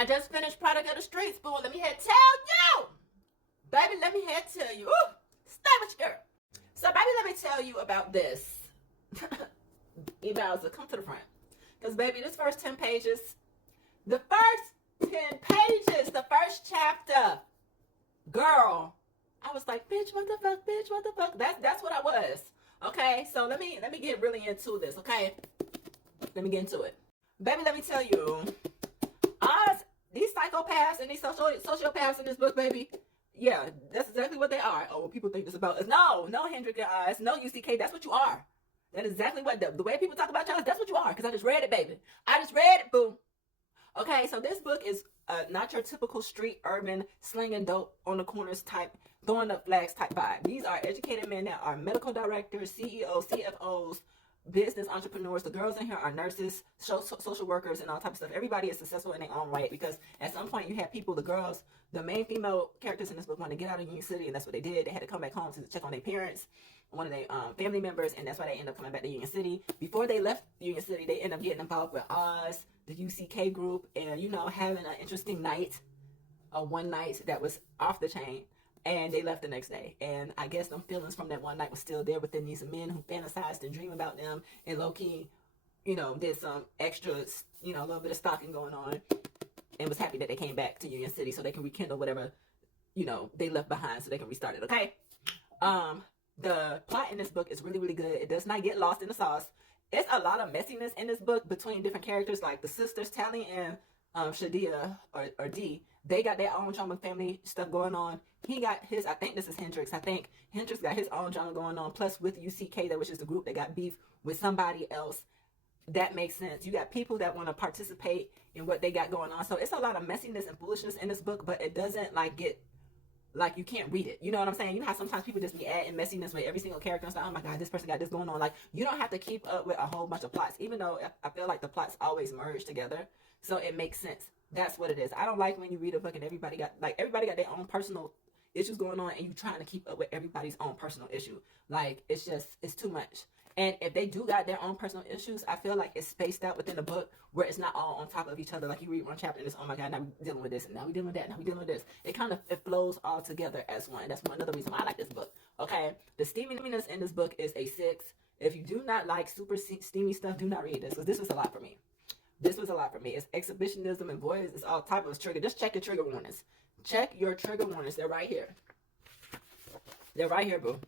I just finished Product of the Streets, boo. Let me hear tell you. Baby, let me hear tell you. Ooh, stay with your girl. So, baby, let me tell you about this. Ebowser, come to the front. Because, baby, this first 10 pages, the first 10 pages, the first chapter, girl, I was like, bitch, what the fuck, bitch, what the fuck? That's what I was. Okay, so let me get really into this, okay? Let me get into it. Baby, let me tell you, these psychopaths and these sociopaths in this book, baby, yeah, that's exactly what they are. Oh, well, people think this about us. No, Hendrik and Oz, no UCK, that's what you are. That is exactly what, the way people talk about y'all, that's what you are, because I just read it, baby. I just read it, boo. Okay, so this book is not your typical street, urban, slinging dope on the corners type, throwing up flags type vibe. These are educated men that are medical directors, CEOs, CFOs, business entrepreneurs. The girls in here are nurses, social workers, and all types of stuff. Everybody is successful in their own right, because at some point you have people, the girls, the main female characters in this book wanted to get out of Union City, and that's what they did. They had to come back home to check on their parents, one of their family members, and that's why they end up coming back to Union City. Before they left Union City, they end up getting involved with Oz, the UCK group, and, you know, having an interesting night, one night that was off the chain. And they left the next day. And I guess them feelings from that one night was still there within these men who fantasized and dreamed about them. And low-key, you know, did some extra, you know, a little bit of stalking going on. And was happy that they came back to Union City so they can rekindle whatever, you know, they left behind so they can restart it, okay? The plot in this book is really, really good. It does not get lost in the sauce. It's a lot of messiness in this book between different characters, like the sisters, Tally and Shadia, or D. They got their own drama, family stuff going on. He got his, I think this is Hendrix. I think Hendrix got his own drama going on. Plus with UCK, which is the group that got beef with somebody else. That makes sense. You got people that want to participate in what they got going on. So it's a lot of messiness and foolishness in this book, but it doesn't like get, like, you can't read it. You know what I'm saying? You know how sometimes people just be adding messiness with every single character and stuff. Oh my God, this person got this going on. Like, you don't have to keep up with a whole bunch of plots, even though I feel like the plots always merge together. So it makes sense. That's what it is. I don't like when you read a book and everybody got their own personal issues going on, and you trying to keep up with everybody's own personal issue. Like, it's too much. And if they do got their own personal issues, I feel like it's spaced out within the book where it's not all on top of each other. Like, you read one chapter and it's, oh my God, now we're dealing with this, and now we're dealing with that, now we're dealing with this. It flows all together as one. That's another reason why I like this book. Okay, the steaminess in this book is a 6. If you do not like super steamy stuff, do not read this, because this was a lot for me. This was a lot for me. It's exhibitionism and boys, it's all type of trigger. Just check your trigger warnings. Check your trigger warnings. They're right here. They're right here, boo.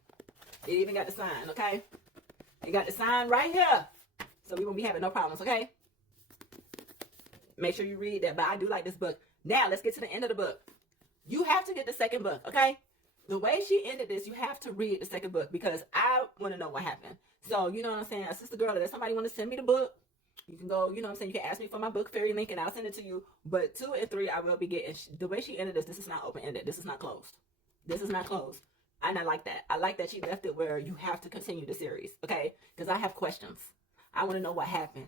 It even got the sign, okay? It got the sign right here. So we won't be having no problems, okay? Make sure you read that. But I do like this book. Now, let's get to the end of the book. You have to get the second book, okay? The way she ended this, you have to read the second book, because I want to know what happened. So, you know what I'm saying? Sister girl, if somebody want to send me the book, you can go, you know what I'm saying? You can ask me for my book fairy link and I'll send it to you. But 2 and 3, I will be getting. The way she ended this is not open-ended. This is not closed. This is not closed. And I like that. I like that she left it where you have to continue the series, okay? Because I have questions. I want to know what happened.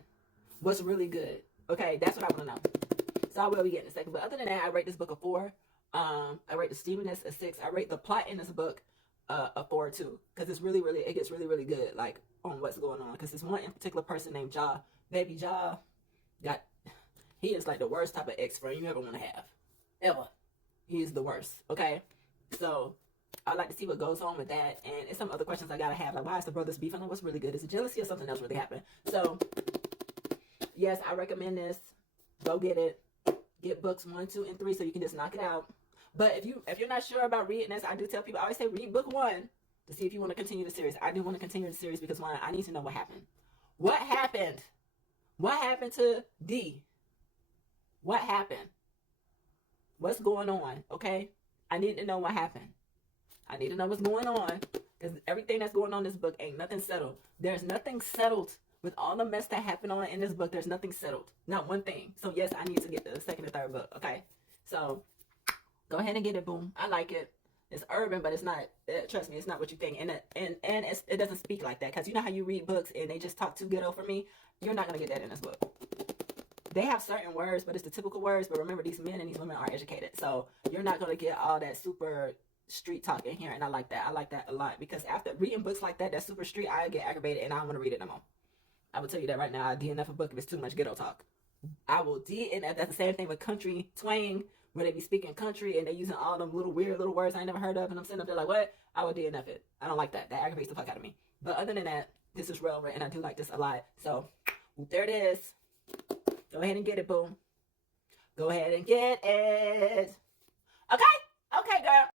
What's really good, okay? That's what I want to know. So I will be getting a second. But other than that, I rate this book a 4. I rate the steaminess a 6. I rate the plot in this book a 4 too. Because it's really, really, it gets really, really good, like, on what's going on. Because there's one in particular person named Ja. Baby Ja he is like the worst type of ex-friend you ever want to have. Ever. He is the worst, okay? So I'd like to see what goes on with that. And it's some other questions I gotta have. Like, why is the brothers beefing? What's really good? Is it jealousy or something else really happened? So yes, I recommend this. Go get it. Get books 1, 2, and 3 so you can just knock it out. But if you're not sure about reading this, I do tell people, I always say read book 1 to see if you want to continue the series. I do want to continue the series because, one, I need to know what happened. What happened? What happened to D? What happened? What's going on? Okay? I need to know what happened. I need to know what's going on, because everything that's going on in this book ain't nothing settled. There's nothing settled with all the mess that happened on in this book. There's nothing settled. Not one thing. So yes, I need to get the second and third book. Okay? So go ahead and get it, boom. I like it. It's urban, but it's not. Trust me, it's not what you think. And it doesn't speak like that, because you know how you read books and they just talk too ghetto for me. You're not gonna get that in this book. They have certain words, but it's the typical words. But remember, these men and these women are educated, so you're not gonna get all that super street talk in here. And I like that. I like that a lot, because after reading books like that, that's super street, I get aggravated and I don't want to read it no more. I will tell you that right now. I DNF a book if it's too much ghetto talk. I will DNF. That's the same thing with country twang, where they be speaking country and they using all them little weird little words I ain't never heard of, and I'm sitting up there like, what? I will DNF it. I don't like that. That aggravates the fuck out of me. But other than that, this is real, and I do like this a lot. So there it is. Go ahead and get it, boom. Go ahead and get it. Okay? Okay, girl.